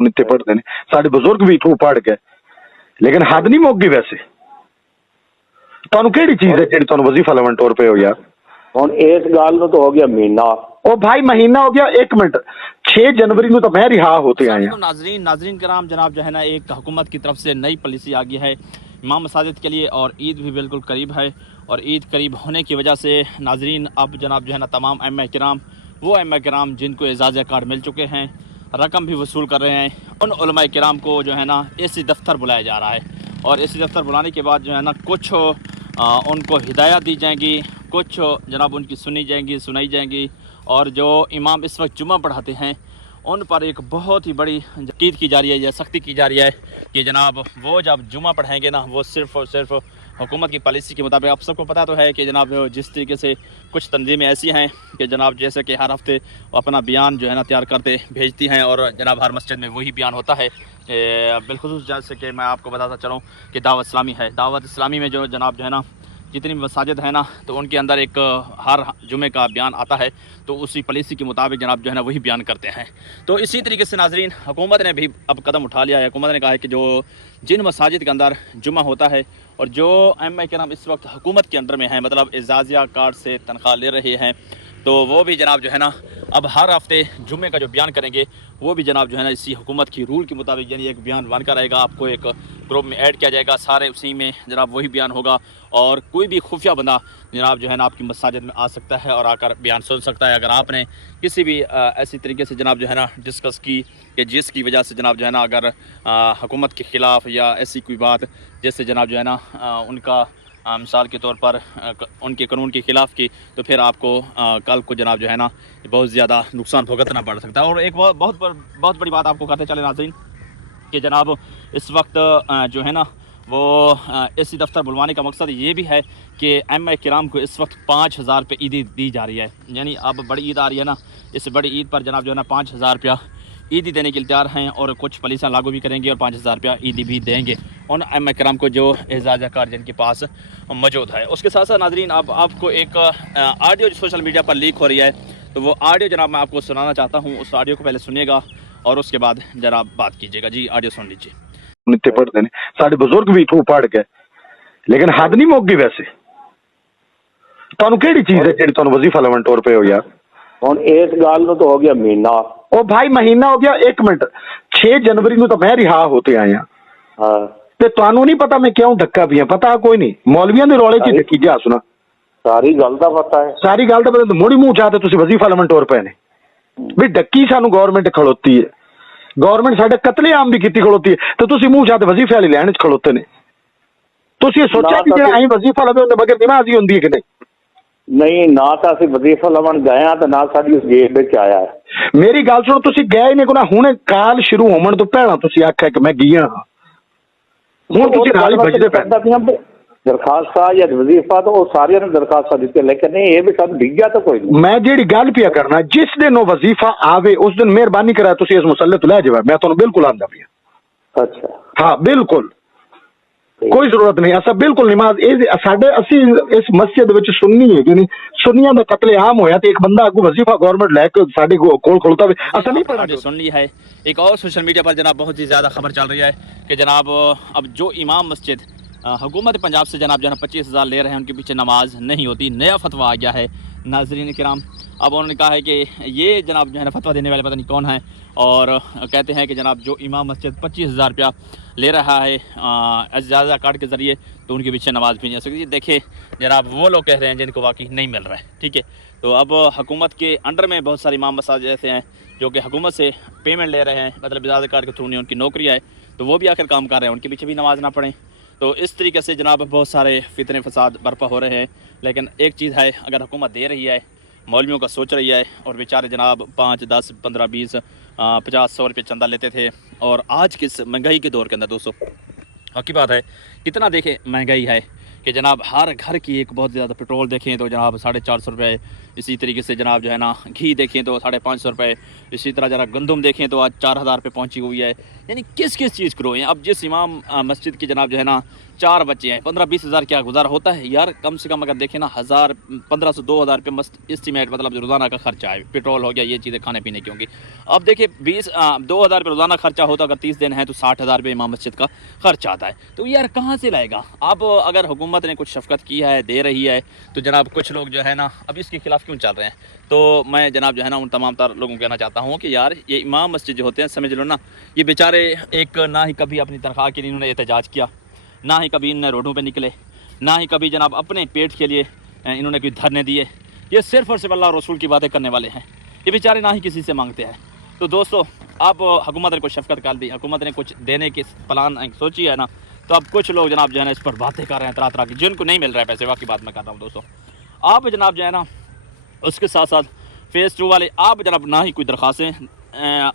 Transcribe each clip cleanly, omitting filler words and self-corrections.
ਇੱਥੇ ਪੜ੍ਹਦੇ ਨੇ, ਸਾਡੇ ਬਜ਼ੁਰਗ ਵੀ ਇੱਥੋਂ ਪੜ੍ਹ ਗਏ, ਲੇਕਿਨ ਹੱਦ ਨਹੀਂ ਮੁੱਕ ਗਈ। ਵੈਸੇ ਤੁਹਾਨੂੰ ਕਿਹੜੀ ਚੀਜ਼ ਹੈ ਜਿਹੜੀ ਤੁਹਾਨੂੰ ਵਜ਼ੀਫਾ ਲਵਣ ਟੁਰ ਪਏ ਹੋ ਯਾਰ? ਹੁਣ ਇਸ ਗੱਲ ਨੂੰ ਤਾਂ ਹੋ ਗਿਆ ਮਹੀਨਾ। ओ भाई महीना हो गया, 1 मिनट, 6 जनवरी को तो मैं रिहा होते आए हैं। नाजरीन कराम, जनाब जो है ना, एक हुकूमत की तरफ से नई पॉलिसी आ गई है इमाम मसाजिद के लिए, और ईद भी बिल्कुल करीब है, और ईद करीब होने की वजह से नाजरीन अब जनाब जो है ना तमाम अइम्मा किराम, वो अइम्मा किराम जिनको एजाज़ कार्ड मिल चुके हैं, रकम भी वसूल कर रहे हैं, उन उलमा किराम को जो है ना एसी दफ्तर बुलाया जा रहा है। और एसी दफ्तर बुलाने के बाद जो है ना कुछ उनको हिदायत दी जाएंगी, कुछ जनाब उनकी सुनाई जाएंगी, और जो इमाम इस वक्त जुमा पढ़ाते हैं उन पर एक बहुत ही बड़ी तकीद की जा रही है या सख्ती की जा रही है कि जनाब वो जब जुमा पढ़ाएंगे ना, वो सिर्फ़ और सिर्फ हुकूमत की पॉलिसी के मुताबिक। आप सबको पता तो है कि जनाब जिस तरीके से कुछ तंजीमें ऐसी हैं कि जनाब जैसे कि हर हफ्ते अपना बयान जो है ना तैयार करते भेजती हैं, और जनाब हर मस्जिद में वही बयान होता है। बिलखुसूस जैसे कि मैं आपको बताता चलूँ कि दावत इस्लामी है, दावत इस्लामी में जो जनाब जो है ना जितनी मसाजिद है ना, तो उनके अंदर एक हर जुमे का बयान आता है, तो उसी पॉलिसी के मुताबिक जनाब जो है ना वही बयान करते हैं। तो इसी तरीके से नाजरीन हुकूमत ने भी अब कदम उठा लिया है। हुकूमत ने कहा है कि जो जिन मसाजिद के अंदर जुमा होता है, और जो अइम्मा किराम इस वक्त हुकूमत के अंडर में हैं, मतलब एजाज़िया कार्ड से तनख्वाह ले रहे हैं, तो वो भी जनाब जो है ना अब हर हफ्ते जुमे का जो बयान करेंगे, वो भी जनाब जो है ना इसी हुकूमत की रूल के मुताबिक, यानी एक बयान बनकर आएगा, आपको एक ग्रुप में ऐड किया जाएगा, सारे उसी में जनाब वही बयान होगा, और कोई भी खुफिया बंदा जनाब जो है ना आपकी मसाजिद में आ सकता है और आकर बयान सुन सकता है। अगर आपने किसी भी ऐसी तरीके से जनाब जो है ना डिस्कस की कि जिसकी वजह से जनाब जो है ना अगर हुकूमत के ख़िलाफ़ या ऐसी कोई बात जैसे जनाब जो है ना उनका मिसाल के तौर पर उनके कानून के ख़िलाफ़ की, तो फिर आपको कल को जनाब जो है ना बहुत ज़्यादा नुकसान भुगतना पड़ सकता है। और एक बहुत बड़ी बात आपको करते चले नाज़रीन कि जनाब इस वक्त जो है ना वो एसी दफ्तर बुलवाने का मकसद ये भी है कि अइम्मा किराम को इस वक्त 5,000 रुपये ईदी दी जा रही है। यानी अब बड़ी ईद आ रही है ना, इस बड़ी ईद पर जनाब जो है ना 5,000 रुपया ईदी देने के लिए तैयार हैं, और कुछ पॉलिसियाँ लागू भी करेंगे और 5,000 रुपया ईदी भी देंगे उन अइम्मा किराम को जो एजाज़ा कार्ड जिनके पास मौजूद है। उसके साथ साथ नाजरीन अब आपको एक ऑडियो सोशल मीडिया पर लीक हो रही है, तो वो ऑडियो जनाब मैं आपको सुनाना चाहता हूँ। उस ऑडियो को पहले सुनिएगा और उसके बाद जनाब बात कीजिएगा। जी ऑडियो सुन लीजिए। ਇੱਥੇ ਪੜ੍ਹਦੇ ਨੇ, ਸਾਡੇ ਬਜ਼ੁਰਗ ਵੀ ਇੱਥੋਂ ਪੜ੍ਹ ਗਏ, ਲੇਕਿਨ ਹੱਦ ਨਹੀਂ ਮੁੱਕ ਗਈ। ਵੈਸੇ ਤੁਹਾਨੂੰ ਕਿਹੜੀ ਚੀਜ਼ ਹੈ ਜਿਹੜੀ ਤੁਹਾਨੂੰ ਵਜ਼ੀਫਾ ਲਵਣ ਟੁਰ ਪਏ ਹੋ ਯਾਰ? ਹੁਣ ਇਸ ਗੱਲ ਨੂੰ ਤਾਂ ਹੋ ਗਿਆ ਮਹੀਨਾ। ओ भाई महीना हो गया, 1 मिनट, 6 जनवरी को तो मैं रिहा होते आए हैं। हाँ, ਤੇ ਤੁਹਾਨੂੰ ਨਹੀਂ ਪਤਾ ਮੈਂ ਕਿਉਂ ਧੱਕਾ ਪਿਆ? ਪਤਾ ਕੋਈ ਨਹੀਂ, ਮੌਲਵੀਆਂ ਦੇ ਰੌਲੇ 'ਚ ਧੱਕੀ ਜਾ ਸੁਣਾ। ਸਾਰੀ ਗੱਲ ਦਾ ਪਤਾ ਹੈ, ਸਾਰੀ ਗੱਲ ਦਾ ਪਤਾ। ਮੋੜੀ ਮੂੰਹ ਚਾਹਤੇ ਤੁਸੀਂ ਵਜ਼ੀਫਾ ਲਵਣ ਟੁਰ ਪਏ ਨੇ ਵੀ ਡੱਕੀ ਸਾਨੂੰ ਗਵਰਨਮੈਂਟ ਖਲੋਤੀ ਹੈ, ਗਵਰਨਮੈਂਟ ਸਾਡੇ ਕਤਲੇਆਮ ਵੀ ਕੀਤੀ ਖਲੋਤੀ ਹੈ, ਤੇ ਤੁਸੀਂ ਮੂੰਹ ਚਾਹਤੇ ਵਜ਼ੀਫੇ ਵਾਲੀ ਲੈਣ 'ਚ ਖਲੋਤੇ ਨੇ। ਤੁਸੀਂ ਇਹ ਸੋਚਿਆ ਕਿ ਜਿਹੜਾ ਅਸੀਂ ਵਜ਼ੀਫਾ ਲਵੇ ਉਹਦੇ ਬਗੈਰ ਨਮਾਜ਼ ਹੀ ਹੁੰਦੀ ਹੈ ਕਿ ਨਹੀਂ? ਨਹੀਂ ਨਾ ਤਾਂ ਅਸੀਂ ਵਜ਼ੀਫਾ ਲਵਣ ਗਏ ਆ ਤੇ ਨਾ ਸਾਡੀ ਜੇਬ ਵਿੱਚ ਆਇਆ ਹੈ। ਮੇਰੀ ਗੱਲ ਸੁਣੋ, ਤੁਸੀਂ ਗਏ ਨੇ ਕੋਨਾ, ਹੁਣੇ ਕਾਲ ਸ਼ੁਰੂ ਹੋਣ ਤੋਂ ਪਹਿਲਾਂ ਤੁਸੀਂ ਆਖਿਆ ਕਿ ਮੈਂ ਗਿਆ ਹਾਂ, ਹੁਣ ਤੁਸੀਂ ਨਾਲ ਹੀ ਵੱਜਦੇ ਪਏ। ਦਰਖਾਸਤਾਂ ਜਾਂ ਵਜ਼ੀਫਾ ਤਾਂ ਉਹ ਸਾਰਿਆਂ ਨੂੰ ਦਰਖਾਸਤਾਂ ਦਿੱਤੇ, ਲੇਕਿਨ ਇਹ ਵੀ ਸਾਨੂੰ ਡਿੱਗਿਆ ਤਾਂ ਕੋਈ ਨਹੀਂ। ਮੈਂ ਜਿਹੜੀ ਗੱਲ ਪਿਆ ਕਰਨਾ, ਜਿਸ ਦਿਨ ਉਹ ਵਜ਼ੀਫਾ ਆਵੇ ਉਸ ਦਿਨ ਮਿਹਰਬਾਨੀ ਕਰਾ ਤੁਸੀਂ ਇਸ ਮਸਲੇ ਤੋਂ ਲੈ ਜਾਵੇ। ਮੈਂ ਤੁਹਾਨੂੰ ਬਿਲਕੁਲ ਆਂਦਾ ਪਿਆ। ਅੱਛਾ, ਹਾਂ ਬਿਲਕੁਲ, ਕੋਈ ਜ਼ਰੂਰਤ ਨਹੀਂ। ਅਸਾਂ ਬਿਲਕੁਲ ਨਮਾਜ਼ ਸਾਡੇ ਅਸੀਂ ਇਸ ਮਸਜਿਦ ਵਿੱਚ ਸੁੰਨੀ ਹੈ, ਯਾਨੀ ਸੁੰਨੀਆਂ ਦਾ ਕਤਲੇਆਮ ਹੋਇਆ ਤੇ ਇੱਕ ਬੰਦਾ ਅੱਗੋਂ ਵਜ਼ੀਫਾ ਗਵਰਨਮੈਂਟ ਲੈ ਕੇ ਸਾਡੇ ਕੋਲ ਖਲੋਤਾ ਹੋਵੇ, ਅਸਾਂ नहीं पढ़ा। सुन ली है। एक और सोशल मीडिया पर जनाब बहुत ही ज़्यादा खबर चल रही है कि जनाब अब जो इमाम मस्जिद हुकूमत पंजाब से जनाब जो है 25,000 ले रहे हैं, उनके पीछे नमाज नहीं होती। नया फतवा आ गया है नाजरीन किराम। अब उन्होंने कहा है कि ये जनाब जो है ना फतवा देने वाले पता नहीं कौन है, और कहते हैं कि जनाब जो इमाम मस्जिद 25,000 रुपया ले रहा है एजाज़ा कार्ड के ज़रिए, तो उनके पीछे नमाज भी नहीं हो सकती। देखिए जनाब वो लोग कह रहे हैं जिनको वाकई नहीं मिल रहा है, ठीक है। तो अब हुकूमत के अंडर में बहुत सारे इमाम मसाजिद ऐसे हैं जो कि हुकूमत से पेमेंट ले रहे हैं, मतलब एजाज़ा कार्ड के थ्रू नहीं, उनकी नौकरी है, तो वो भी आखिर काम कर रहे हैं, उनके पीछे भी नमाज ना पढ़ें। तो इस तरीके से जनाब बहुत सारे फितने फसाद बर्पा हो रहे हैं। लेकिन एक चीज़ है, अगर हुकूमत दे रही है, मौलवियों का सोच रही है, और बेचारे जनाब 5, 10, 15, 20, 50, 100 रुपये चंदा लेते थे, और आज के महंगाई के दौर के अंदर दोस्तों हक़ी बात है कितना देखें महंगाई है कि जनाब हर घर की एक बहुत ज़्यादा पेट्रोल देखें तो जनाब 450 रुपये इसी तरीके से जनाब जो है ना घी देखें तो 550 रुपये, इसी तरह जरा गंदम देखें तो आज 4000 पे पहुंची हुई है। यानी किस किस चीज़ को हैं। अब जिस इमाम मस्जिद की जनाब जो है ना 4 बच्चे हैं, 15-20 हज़ार क्या गुजारा होता है यार। कम से कम अगर देखें ना 1000 1500 2000 पे मस्त इस्टीमेट, मतलब जो रोज़ाना का खर्चा है, पेट्रोल हो गया, ये चीज़ें खाने पीने की होंगी। अब देखिए 2000 पे रोज़ाना खर्चा होता, अगर 30 दिन है तो 60,000 पे इमाम मस्जिद का खर्चा आता है। तो यार कहाँ से लाएगा। अब अगर हुकूमत ने कुछ शफकत की है, दे रही है, तो जनाब कुछ लोग जो है ना अब इसके खिलाफ क्यों चल रहे हैं। तो मैं जनाब जो है ना उन तमाम तर लोगों को कहना चाहता हूँ कि यार ये इमाम मस्जिद जो होते हैं, समझ लो ना, ये बेचारे एक ना ही कभी अपनी तनख्वाह के लिए इन्होंने एहतजाज किया, ना ही कभी इन्होंने रोडों पे निकले, ना ही कभी जनाब अपने पेट के लिए इन्होंने कोई धरने दिए। ये सिर्फ और सिर्फ अल्लाह रसूल की बातें करने वाले हैं। ये बेचारे ना ही किसी से मांगते हैं। तो दोस्तों अब हुकूमत ने कुछ शफकत कर दी, हुकूमत ने कुछ देने की प्लान सोची है ना, तो अब कुछ लोग जनाब जो है ना इस पर बातें कर रहे हैं तरह तरह की, जिनको नहीं मिल रहा है पैसे। वाकई बात मैं कर रहा हूँ दोस्तों। आप जनाब जो है ना उसके साथ साथ फ़ेज़ 2 वाले आप जनाब ना ही कोई दरख्वास्तें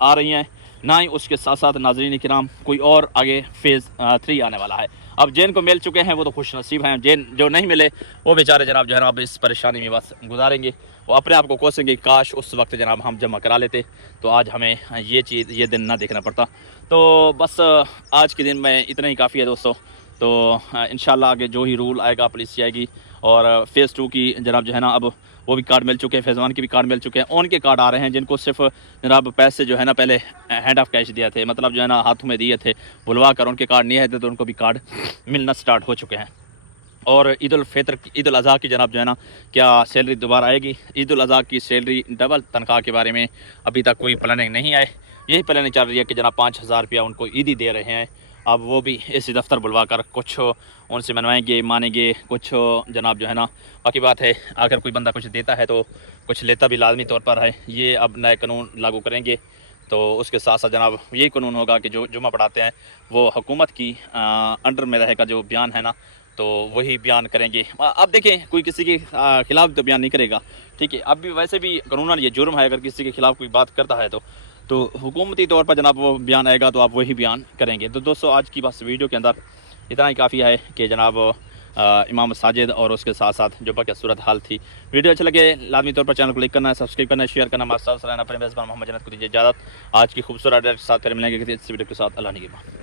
आ रही हैं, ना ही उसके साथ साथ नाज़रीन किराम कोई और आगे फ़ेज़ 3 आने वाला है। अब जिन को मिल चुके हैं वो तो खुश नसीब हैं, जिन जो नहीं मिले वो बेचारे जनाब जो है ना अब इस परेशानी में बस गुजारेंगे। वो अपने आप को कोसेंगे, काश उस वक्त जनाब हम जमा करा लेते तो आज हमें ये दिन ना देखना पड़ता। तो बस आज के दिन में इतना ही काफ़ी है दोस्तों। तो इंशाल्लाह आगे जो ही रूल आएगा, पॉलिसी आएगी, और फ़ेज़ 2 की जनाब जो है ना अब वो भी कार्ड मिल चुके हैं, फ़ेज़ 1 के भी कार्ड मिल चुके हैं। उनके कार्ड आ रहे हैं जिनको सिर्फ जनाब पैसे जो है ना पहले हैंड ऑफ कैश दिए थे, मतलब जो है ना हाथों में दिए थे, बुलवा कर उनके कार्ड नहीं आए थे, तो उनको भी कार्ड मिलना स्टार्ट हो चुके हैं। और ईद उल फितर, ईद उल अज़हा की जनाब जो है ना क्या सैलरी दोबारा आएगी। ईद उल अज़हा की सैलरी डबल तनख्वाह के बारे में अभी तक कोई प्लानिंग नहीं आए। यही प्लानिंग चल रही है कि जनाब 5000 रुपया उनको ईदी दे रहे हैं। अब वो भी इसी दफ्तर बुलवा कर कुछ उनसे मनवाएंगे, मानेंगे, कुछ जनाब जो है ना। बाकी बात है अगर कोई बंदा कुछ देता है तो कुछ लेता भी लाजमी तौर पर है। ये अब नए कानून लागू करेंगे तो उसके साथ साथ जनाब यही कानून होगा कि जो जुमा पढ़ाते हैं वो हुकूमत की अंडर में रहेगा, जो बयान है ना तो वही बयान करेंगे। अब देखें कोई किसी के ख़िलाफ़ तो बयान नहीं करेगा, ठीक है। अब भी वैसे भी कानूनन ये जुर्म है, अगर किसी के ख़िलाफ़ कोई बात करता है तो हुकूमती तौर पर जनाब वो बयान आएगा तो आप वही बयान करेंगे। तो दोस्तों आज की बस वीडियो के अंदर इतना ही काफ़ी है कि जनाब इमाम साजिद और उसके साथ साथ जो बाकी सूरत हाल थी। वीडियो अच्छा लगे लाजमी तौर पर चैनल को लाइक करना है, सब्सक्राइब करना है, शेयर करना, हमारे साथ रहना। अपने मेज़बान मोहम्मद जन्नत को दीजिए इजाज़त। आज की खूबसूरत के साथ फिर मिलेंगे किसी वीडियो के साथ। अल्लाह निगहबान।